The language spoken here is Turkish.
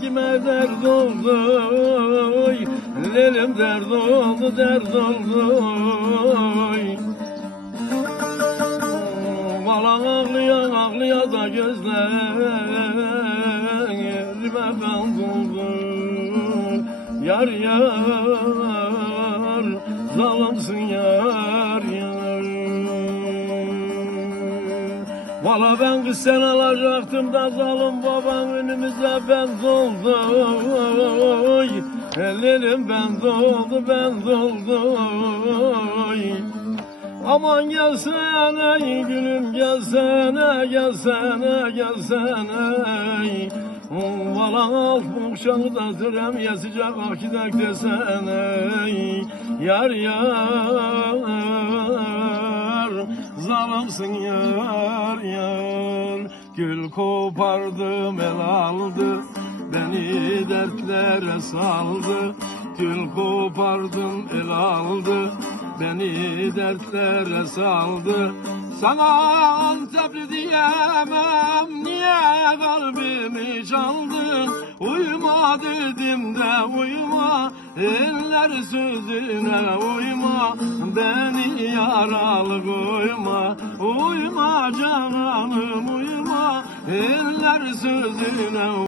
Kime dert oldu, lelim dert oldu, dert oldu. Valan ağlıya ağlıya da gözlerime ben buldum. Yar yar, zalimsin yar yar. Valla ben kız sen alacaktım da zalim babam önümüze ben doldu. Ellerim ben doldu ben doldu. Aman gelsene gülüm gelsene gelsene gelsene Valla alt mumşanı da sürem yasıcak akidak desene Yar yar zalimsin yar yar. Gül kopardım el aldı. Beni dertlere saldı. Gül kopardım el aldı. Beni dertlere saldı. Sana Antepli diyemem. Niye kalbimi çaldın Uyuma dedim de uyuma Eller sözüne uyma. Beni yaralı koyma Uyuma cananım uyuma Eller sözüne